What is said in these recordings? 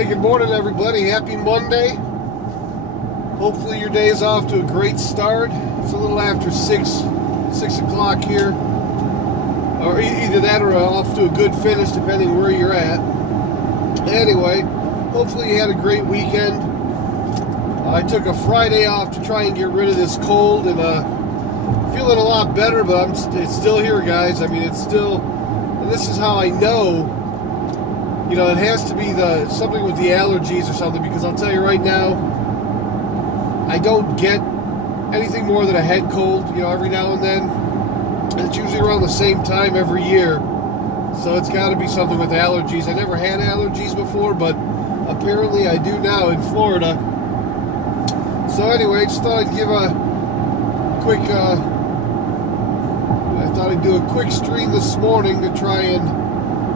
Hey, good morning, everybody. Happy Monday. Hopefully your day is off to a great start. It's a little after 6 o'clock here. Or either that or off to a good finish, depending where you're at. Anyway, hopefully you had a great weekend. I took a Friday off to try and get rid of this cold, and feeling a lot better, but it's still here, guys. I mean, it's still, and this is how I know. You know, it has to be something with the allergies or something, because I'll tell you right now, I don't get anything more than a head cold, you know, every now and then. And it's usually around the same time every year. So it's got to be something with allergies. I never had allergies before, but apparently I do now in Florida. So anyway, just thought I'd give a quick, I thought I'd do a quick stream this morning to try and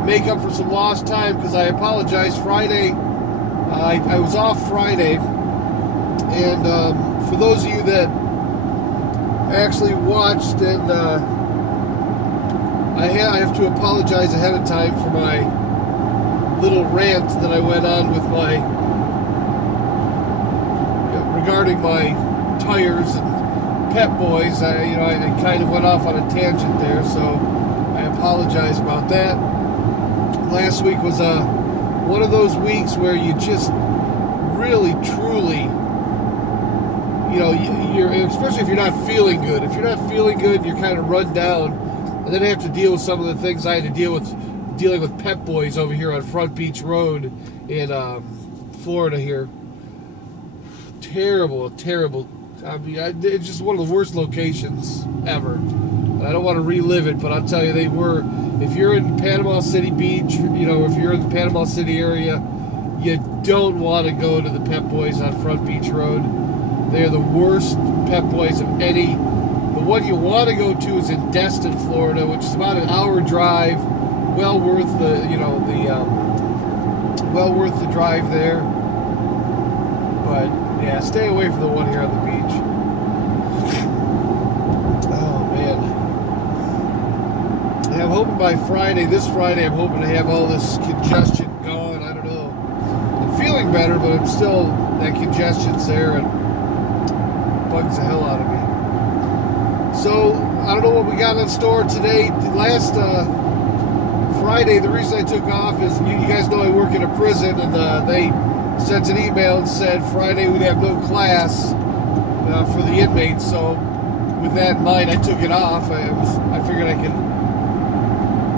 make up for some lost time, because I apologize. Friday, I was off Friday, and for those of you that actually watched, and I have to apologize ahead of time for my little rant that I went on with regarding my tires and Pep Boys. I kind of went off on a tangent there, so I apologize about that. Last week was one of those weeks where you just really, truly, you know, you're, especially if you're not feeling good. If you're not feeling good and you're kind of run down, and then have to deal with some of the things I had to deal with, dealing with Pep Boys over here on Front Beach Road in Florida here. Terrible, terrible. I mean, it's just one of the worst locations ever. I don't want to relive it, but I'll tell you, they were. If you're in Panama City Beach, you know, if you're in the Panama City area, you don't want to go to the Pep Boys on Front Beach Road. They're the worst Pep Boys of any. The one you want to go to is in Destin, Florida, which is about an hour drive. Well worth the, you know, well worth the drive there. But yeah, stay away from the one here on the beach. I'm hoping by this Friday, I'm hoping to have all this congestion gone. I don't know. I'm feeling better, but I'm still, that congestion's there and bugs the hell out of me. So, I don't know what we got in store today. Last Friday, the reason I took off is, you guys know I work in a prison, and they sent an email and said Friday we'd have no class for the inmates. So, with that in mind, I took it off. I figured I could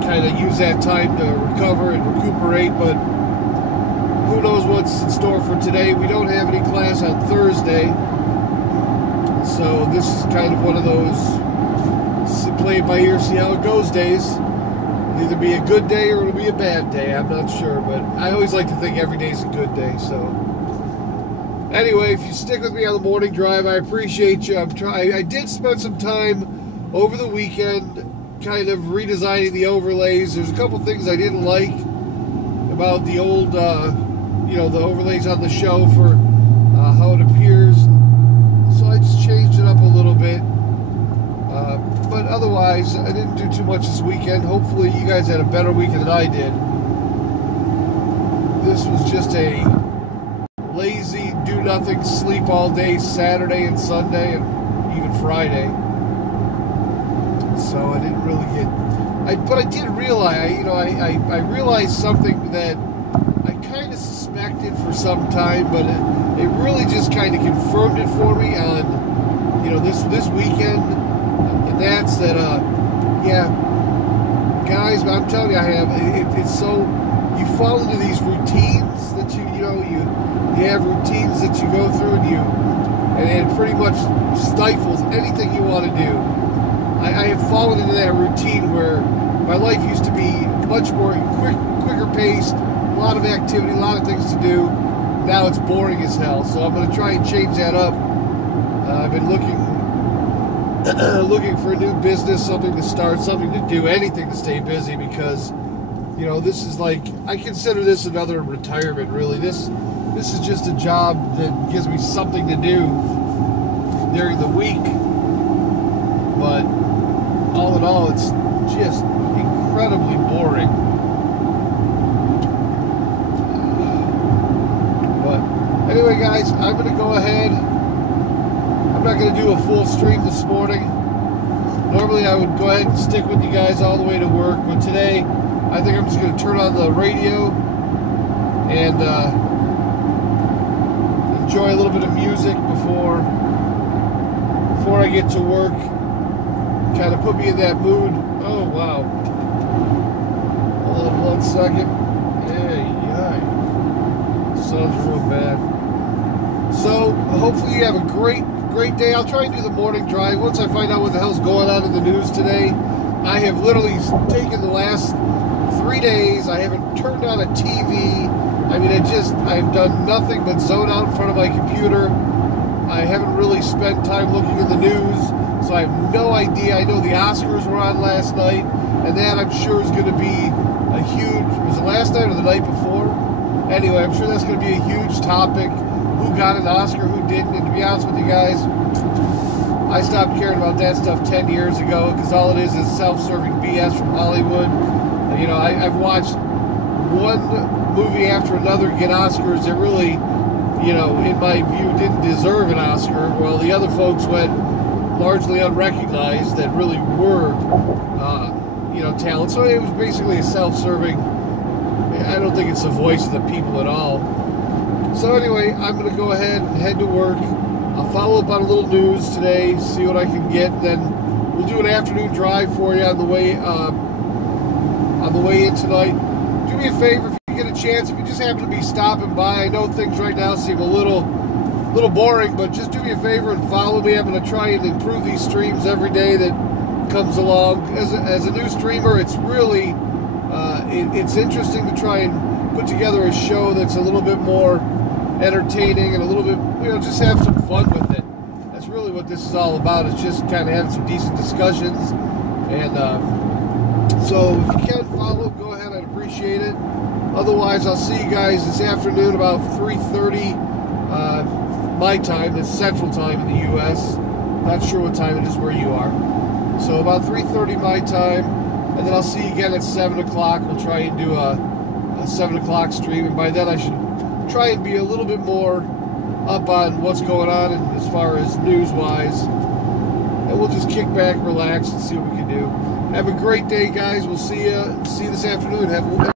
kind of use that time to recover and recuperate, but who knows what's in store for today. We don't have any class on Thursday, so this is kind of one of those play it by ear, see how it goes days. It'll either be a good day or it'll be a bad day. I'm not sure, but I always like to think every day's a good day. So anyway, if you stick with me on the morning drive, I appreciate you. I did spend some time over the weekend kind of redesigning the overlays. There's a couple things I didn't like about the old, you know, the overlays on the show for how it appears. So I just changed it up a little bit. But otherwise, I didn't do too much this weekend. Hopefully you guys had a better weekend than I did. This was just a lazy, do-nothing, sleep all day Saturday and Sunday and even Friday. So I didn't really but I did realize, you know, I realized something that I kind of suspected for some time, but it really just kind of confirmed it for me on, you know, this weekend, and that's that, yeah, guys, I'm telling you, it's so, you fall into these routines that you have routines that you go through, and it pretty much stifles anything you want to do. I have fallen into that routine where my life used to be much more quicker paced, a lot of activity, a lot of things to do. Now it's boring as hell, so I'm going to try and change that up. I've been looking for a new business, something to start, something to do, anything to stay busy, because, you know, this is like, I consider this another retirement, really. This is just a job that gives me something to do during the week, but all in all, it's just incredibly boring. guys, I'm going to go ahead. I'm not going to do a full stream this morning. Normally I would go ahead and stick with you guys all the way to work, but today I think I'm just going to turn on the radio and enjoy a little bit of music before I get to work. Kind of put me in that mood. Oh, wow. Hold on 1 second. Hey, sounds real bad. So, hopefully you have a great day. I'll try and do the morning drive once I find out what the hell's going on in the news today. I have literally taken the last 3 days. I haven't turned on a TV. I mean, I've done nothing but zone out in front of my computer. I haven't really spent time looking at the news, so I have no idea. I know the Oscars were on last night, and that I'm sure is going to be a huge, was it last night or the night before? Anyway, I'm sure that's going to be a huge topic. Who got an Oscar, who didn't, and to be honest with you guys, I stopped caring about that stuff 10 years ago, because all it is self-serving BS from Hollywood. You know, I've watched one movie after another get Oscars that really, you know, in my view, didn't deserve an Oscar, while the other folks went largely unrecognized that really were, you know, talent. So it was basically a self-serving, I don't think it's the voice of the people at all. So anyway, I'm going to go ahead and head to work. I'll follow up on a little news today, see what I can get, then we'll do an afternoon drive for you on the way in tonight. Do me a favor, if you get a chance, if you just happen to be stopping by, I know things right now seem a little boring, but just do me a favor and follow me. I'm going to try and improve these streams every day that comes along. As a new streamer, it's really it's interesting to try and put together a show that's a little bit more entertaining and a little bit, you know, just have some fun with it. That's really what this is all about. It's just kind of having some decent discussions. And so if you can follow, go ahead. I'd appreciate it. Otherwise, I'll see you guys this afternoon about 3:30 my time. That's Central Time in the U.S. Not sure what time it is where you are. So about 3:30 my time, and then I'll see you again at 7 o'clock. We'll try and do a 7 o'clock stream, and by then I should try and be a little bit more up on what's going on and as far as news-wise. And we'll just kick back, relax, and see what we can do. Have a great day, guys. We'll see you this afternoon.